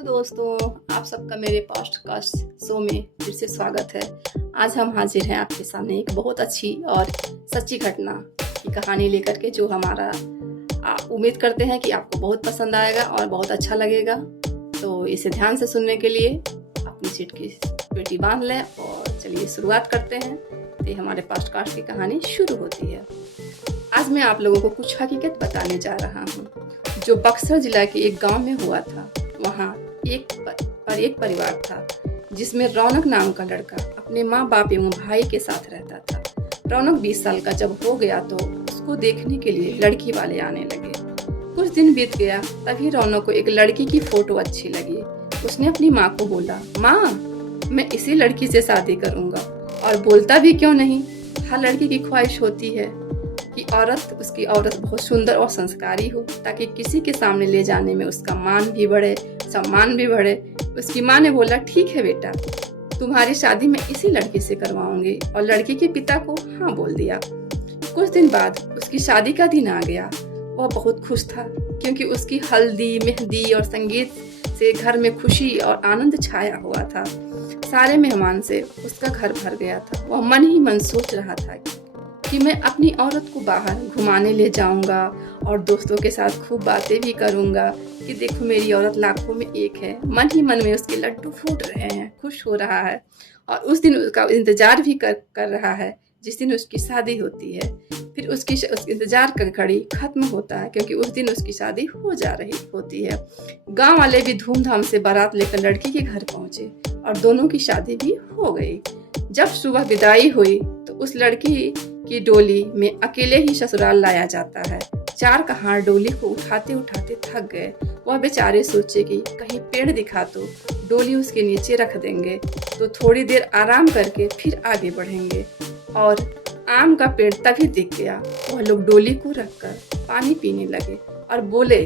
Hello दोस्तों, आप सबका मेरे पॉडकास्ट शो में फिर से स्वागत है। आज हम हाजिर हैं आपके सामने एक बहुत अच्छी और सच्ची घटना की कहानी लेकर के, जो हमारा उम्मीद करते हैं कि आपको बहुत पसंद आएगा और बहुत अच्छा लगेगा। तो इसे ध्यान से सुनने के लिए अपनी सीट की पेटी बांध लें और चलिए शुरुआत करते हैं। तो हमारे पॉडकास्ट की कहानी शुरू होती है। आज मैं आप लोगों को कुछ हकीकत बताने जा रहा हूँ जो बक्सर जिला के एक गांव में हुआ था। वहाँ एक परिवार था जिसमें रौनक नाम का लड़का अपने माँ बाप एवं भाई के साथ रहता था। रौनक 20 साल का जब हो गया तो उसको देखने के लिए लड़की वाले आने लगे। कुछ दिन बीत गया, तभी रौनक को एक लड़की की फोटो अच्छी लगी। उसने अपनी माँ को बोला, माँ मैं इसी लड़की से शादी करूँगा। और बोलता भी क्यों नहीं, हर लड़की की ख्वाहिश होती है कि उसकी औरत बहुत सुंदर और संस्कारी हो, ताकि किसी के सामने ले जाने में उसका मान भी बढ़े, सम्मान भी बढ़े। उसकी माँ ने बोला, ठीक है बेटा, तुम्हारी शादी मैं इसी लड़की से करवाऊंगी। और लड़की के पिता को हाँ बोल दिया। कुछ दिन बाद उसकी शादी का दिन आ गया। वह बहुत खुश था क्योंकि उसकी हल्दी, मेहंदी और संगीत से घर में खुशी और आनंद छाया हुआ था। सारे मेहमान से उसका घर भर गया था। वह मन ही मन सोच रहा था कि मैं अपनी औरत को बाहर घुमाने ले जाऊंगा और दोस्तों के साथ खूब बातें भी करूंगा कि देखो मेरी औरत लाखों में एक है। मन ही मन में उसके लड्डू फूट रहे हैं, खुश हो रहा है और उस दिन उसका इंतजार भी कर रहा है जिस दिन उसकी शादी होती है। फिर उसकी इंतजार का घड़ी खत्म होता है क्योंकि उस दिन उसकी शादी हो जा रही होती है। गांव वाले भी धूमधाम से बारात लेकर लड़की के घर पहुंचे और दोनों की शादी भी हो गई। जब सुबह विदाई हुई तो उस लड़की की डोली में अकेले ही ससुराल लाया जाता है। 4 कहार डोली को उठाते उठाते थक गए। वह बेचारे सोचे कि कहीं पेड़ दिखा तो डोली उसके नीचे रख देंगे तो थोड़ी देर आराम करके फिर आगे बढ़ेंगे। और आम का पेड़ तभी दिख गया। वह लोग डोली को रखकर पानी पीने लगे और बोले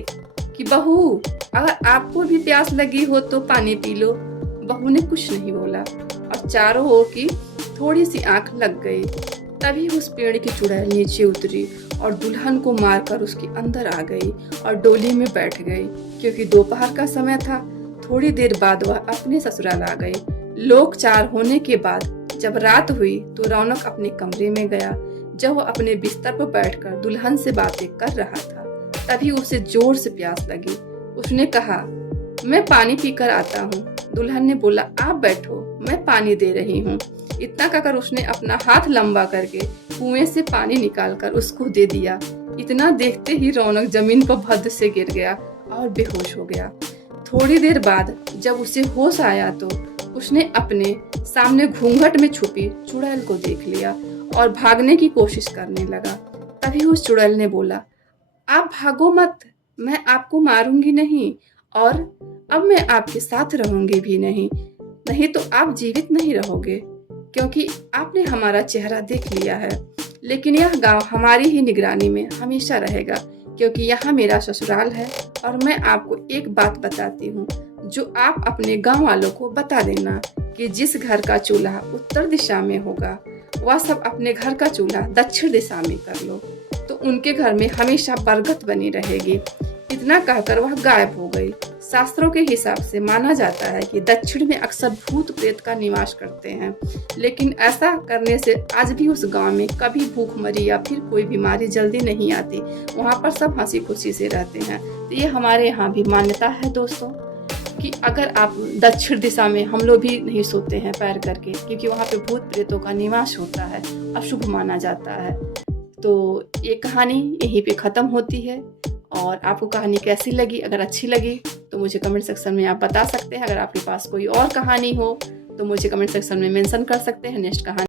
कि बहू, अगर आपको भी प्यास लगी हो तो पानी पी लो। बहू ने कुछ नहीं बोला और चारों ओर की थोड़ी सी आंख लग गई। तभी उस पेड़ की चुड़ैल नीचे उतरी और दुल्हन को मारकर उसके अंदर आ गई और डोली में बैठ गई। क्योंकि दोपहर का समय था, थोड़ी देर बाद वह अपने ससुराल आ गई। लोग 4 होने के बाद जब रात हुई तो रौनक अपने कमरे में गया। जब वह अपने बिस्तर पर बैठकर दुल्हन से बातें कर रहा था, तभी उसे जोर से प्यास लगी। उसने कहा, मैं पानी पीकर आता हूँ। दुल्हन ने बोला, आप बैठो, मैं पानी दे रही हूँ। इतना कहकर उसने अपना हाथ लंबा करके कुएं से पानी निकालकर उसको दे दिया। इतना देखते ही रौनक जमीन पर भद्द से गिर गया और बेहोश हो गया। थोड़ी देर बाद जब उसे होश आया तो उसने अपने सामने घूंघट में छुपी चुड़ैल को देख लिया और भागने की कोशिश करने लगा। तभी उस चुड़ैल ने बोला, आप भागो मत, मैं आपको मारूंगी नहीं और अब मैं आपके साथ रहूंगी भी नहीं तो आप जीवित नहीं रहोगे, क्योंकि आपने हमारा चेहरा देख लिया है। लेकिन यह गांव हमारी ही निगरानी में हमेशा रहेगा, क्योंकि यहाँ मेरा ससुराल है। और मैं आपको एक बात बताती हूँ जो आप अपने गांव वालों को बता देना कि जिस घर का चूल्हा उत्तर दिशा में होगा, वह सब अपने घर का चूल्हा दक्षिण दिशा में कर लो, तो उनके घर में हमेशा बरकत बनी रहेगी। इतना कहकर वह गायब हो गई। शास्त्रों के हिसाब से माना जाता है कि दक्षिण में अक्सर भूत प्रेत का निवास करते हैं, लेकिन ऐसा करने से आज भी उस गांव में कभी भूखमरी या फिर कोई बीमारी जल्दी नहीं आती। वहां पर सब हंसी खुशी से रहते हैं। तो ये हमारे यहाँ भी मान्यता है दोस्तों कि अगर आप दक्षिण दिशा में, हम लोग भी नहीं सोते हैं पैर करके, क्योंकि वहाँ पे भूत प्रेतों का निवास होता है, अशुभ माना जाता है। तो ये कहानी यहीं पे ख़त्म होती है। और आपको कहानी कैसी लगी? अगर अच्छी लगी तो मुझे कमेंट सेक्शन में आप बता सकते हैं। अगर आपके पास कोई और कहानी हो तो मुझे कमेंट सेक्शन में मेंशन कर सकते हैं। नेक्स्ट कहानी